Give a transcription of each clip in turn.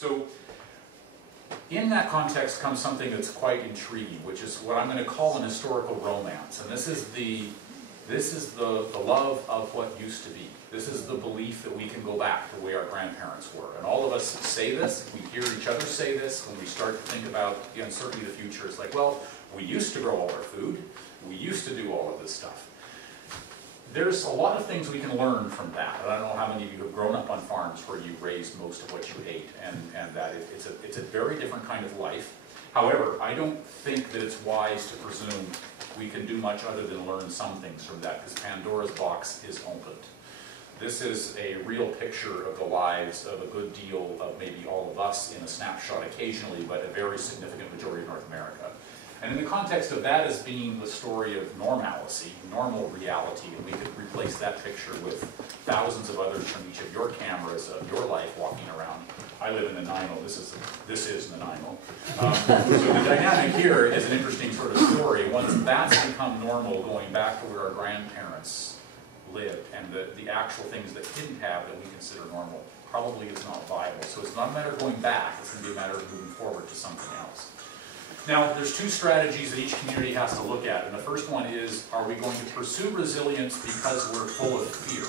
So in that context comes something that's quite intriguing, which is what I'm going to call an historical romance. And this is the love of what used to be. This is the belief that we can go back to the way our grandparents were. And all of us say this, we hear each other say this when we start to think about the uncertainty of the future. It's like, well, we used to grow all our food, we used to do all of this stuff. There's a lot of things we can learn from that. And I don't know how many of you have grown up on farms where you raised most of what you ate, and that it's a very different kind of life. However, I don't think that it's wise to presume we can do much other than learn some things from that, because Pandora's box is opened. This is a real picture of the lives of a good deal of maybe all of us in a snapshot occasionally, but a very significant majority of North America. And in the context of that as being the story of normalcy, normal reality, and we could replace that picture with thousands of others from each of your cameras of your life walking around. I live in Nanaimo. This is Nanaimo. So the dynamic here is an interesting sort of story. Once that's become normal, going back to where our grandparents lived, and the actual things that didn't have that we consider normal, probably is not viable. So it's not a matter of going back, it's going to be a matter of moving forward to something else. Now, there's two strategies that each community has to look at, and the first one is, are we going to pursue resilience because we're full of fear?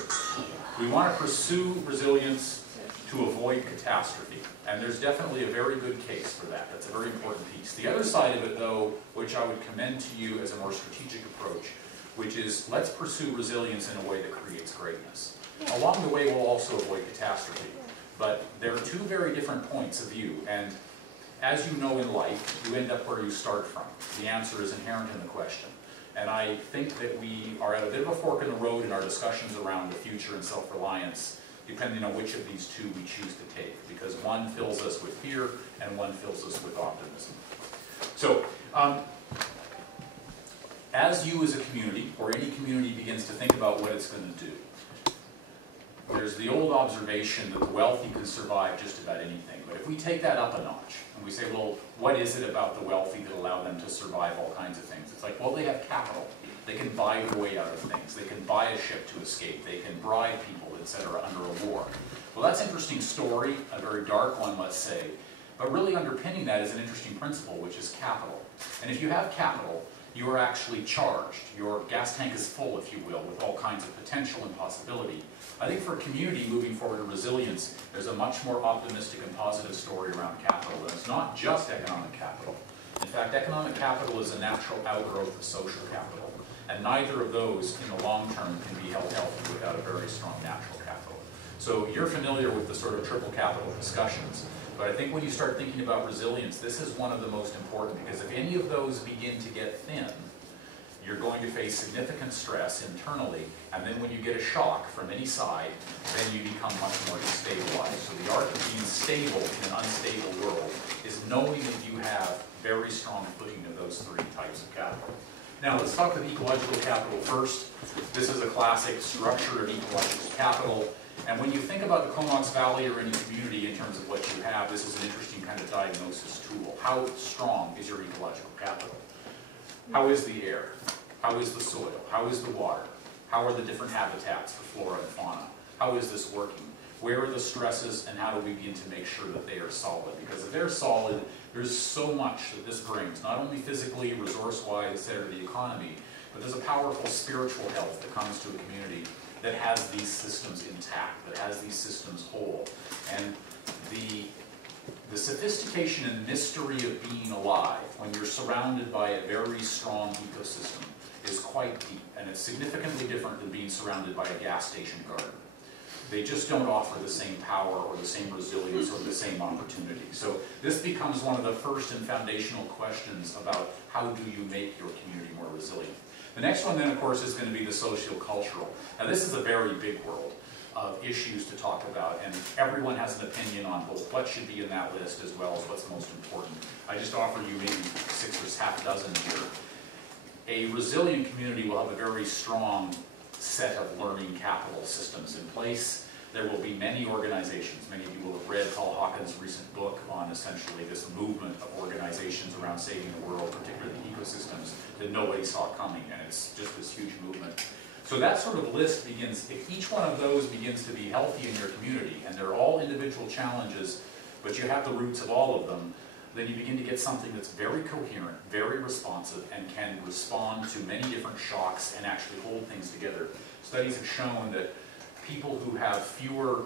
We want to pursue resilience to avoid catastrophe, and there's definitely a very good case for that. That's a very important piece. The other side of it, though, which I would commend to you as a more strategic approach, which is, let's pursue resilience in a way that creates greatness. Along the way, we'll also avoid catastrophe, but there are two very different points of view, and as you know in life, you end up where you start from. The answer is inherent in the question. And I think that we are at a bit of a fork in the road in our discussions around the future and self-reliance, depending on which of these two we choose to take, because one fills us with fear and one fills us with optimism. So, as you as a community, or any community begins to think about what it's going to do, there's the old observation that the wealthy can survive just about anything. But if we take that up a notch, and we say, well, what is it about the wealthy that allow them to survive all kinds of things? It's like, well, they have capital. They can buy their way out of things. They can buy a ship to escape. They can bribe people, etc., under a war. Well, that's an interesting story, a very dark one, let's say. But really underpinning that is an interesting principle, which is capital. And if you have capital, you are actually charged. Your gas tank is full, if you will, with all kinds of potential and possibility. I think for a community moving forward to resilience, there's a much more optimistic and positive story around capital. And it's not just economic capital. In fact, economic capital is a natural outgrowth of social capital. And neither of those, in the long term, can be held healthy without a very strong natural capital. So you're familiar with the sort of triple capital discussions. But I think when you start thinking about resilience, this is one of the most important, because if any of those begin to get thin, you're going to face significant stress internally, and then when you get a shock from any side, then you become much more destabilized. So the art of being stable in an unstable world is knowing that you have very strong footing of those three types of capital. Now let's talk about ecological capital first. This is a classic structure of ecological capital. And when you think about the Comox Valley or any community in terms of what you have, this is an interesting kind of diagnosis tool. How strong is your ecological capital? How is the air? How is the soil? How is the water? How are the different habitats for flora and fauna? How is this working? Where are the stresses, and how do we begin to make sure that they are solid? Because if they're solid, there's so much that this brings, not only physically, resource-wise, etc., to the economy, but there's a powerful spiritual health that comes to a community that has these systems intact, that has these systems whole. And the sophistication and mystery of being alive when you're surrounded by a very strong ecosystem is quite deep, and it's significantly different than being surrounded by a gas station garden. They just don't offer the same power or the same resilience or the same opportunity. So this becomes one of the first and foundational questions about how do you make your community more resilient. The next one then, of course, is going to be the socio-cultural. Now this is a very big world of issues to talk about, and everyone has an opinion on both what should be in that list as well as what's most important. I just offer you maybe 6 or half dozen here. A resilient community will have a very strong set of learning capital systems in place. There will be many organizations. Many of you will have read Paul Hawkins' recent book on essentially this movement of organizations around saving the world, particularly ecosystems, that nobody saw coming, and it's just this huge movement. So that sort of list begins, if each one of those begins to be healthy in your community, and they're all individual challenges, but you have the roots of all of them, then you begin to get something that's very coherent, very responsive, and can respond to many different shocks and actually hold things together. Studies have shown that people who have fewer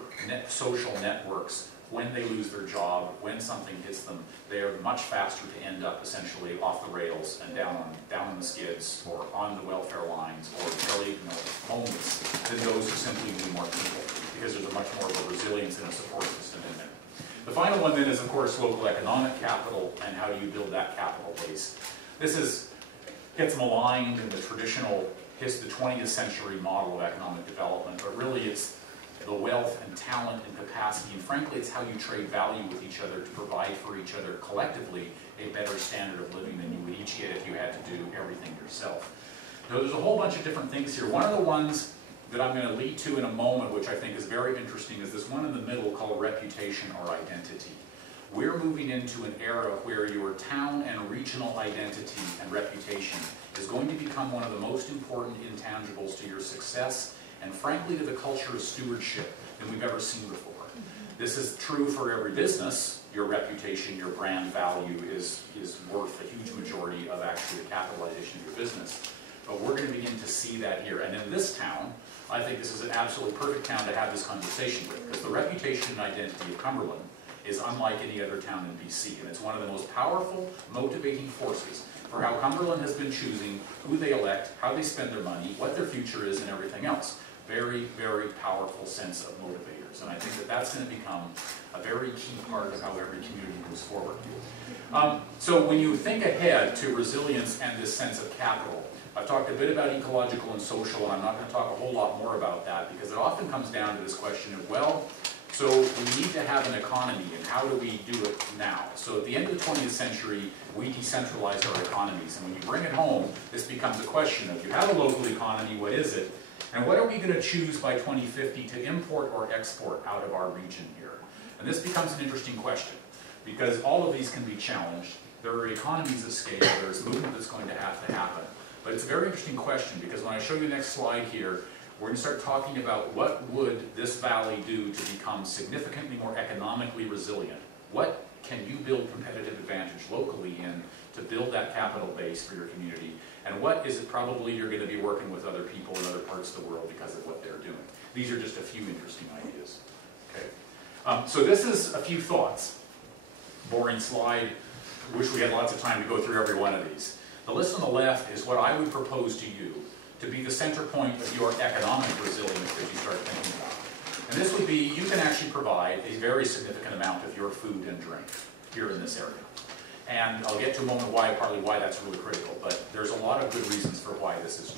social networks, when they lose their job, when something hits them, they are much faster to end up essentially off the rails and down on the skids or on the welfare lines or really homeless than those who simply knew more people, because there's a much more of a resilience and a support system in there. The final one then is, of course, local economic capital and how do you build that capital base. This gets maligned in the traditional the 20th century model of economic development, but really it's the wealth and talent and capacity, and frankly it's how you trade value with each other to provide for each other collectively a better standard of living than you would each get if you had to do everything yourself. Now there's a whole bunch of different things here. One of the ones that I'm going to lead to in a moment, which I think is very interesting, is this one in the middle called reputation or identity. We're moving into an era where your town and regional identity and reputation is going to become one of the most important intangibles to your success and frankly to the culture of stewardship than we've ever seen before. This is true for every business. Your reputation, your brand value is worth a huge majority of actually the capitalization of your business. But we're going to begin to see that here. And in this town, I think this is an absolutely perfect town to have this conversation with, because the reputation and identity of Cumberland is unlike any other town in BC, and it's one of the most powerful, motivating forces for how Cumberland has been choosing who they elect, how they spend their money, what their future is, and everything else. Very, very powerful sense of motivators, and I think that that's going to become a very key part of how every community moves forward. So when you think ahead to resilience and this sense of capital, I've talked a bit about ecological and social, and I'm not going to talk a whole lot more about that, because it often comes down to this question of, well, so we need to have an economy, and how do we do it now? So at the end of the 20th century, we decentralized our economies, and when you bring it home, this becomes a question of, you have a local economy, what is it? And what are we going to choose by 2050 to import or export out of our region here? And this becomes an interesting question, because all of these can be challenged. There are economies of scale, there's movement that's going to have to happen. But it's a very interesting question, because when I show you the next slide here, we're going to start talking about what would this valley do to become significantly more economically resilient. What can you build competitive advantage locally in to build that capital base for your community? And what is it probably you're going to be working with other people in other parts of the world because of what they're doing? These are just a few interesting ideas. Okay. So this is a few thoughts. Boring slide. Wish we had lots of time to go through every one of these. The list on the left is what I would propose to you to be the center point of your economic resilience that you start thinking about. And this would be, you can actually provide a very significant amount of your food and drink here in this area. And I'll get to a moment partly why that's really critical, but there's a lot of good reasons for why this is,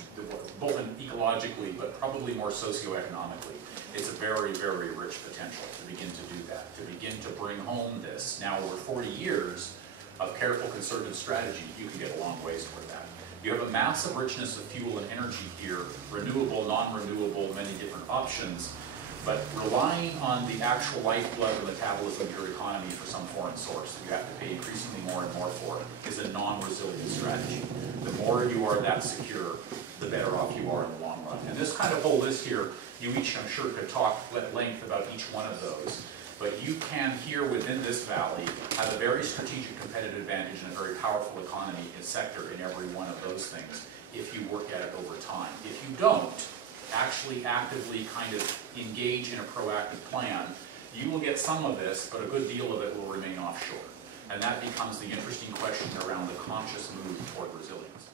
both ecologically, but probably more socioeconomically. It's a very, very rich potential to begin to do that, to begin to bring home this. Now, over 40 years of careful, concerted strategy, you can get a long ways toward that. You have a massive richness of fuel and energy here, renewable, non-renewable, many different options, but relying on the actual lifeblood or metabolism of your economy for some foreign source that you have to pay increasingly more and more for is a non-resilient strategy. The more you are that secure, the better off you are in the long run. And this kind of whole list here, you each, I'm sure, could talk at length about each one of those. But you can, here within this valley, have a very strategic competitive advantage and a very powerful economy and sector in every one of those things if you work at it over time. If you don't actually actively kind of engage in a proactive plan, you will get some of this, but a good deal of it will remain offshore. And that becomes the interesting question around the conscious move toward resilience.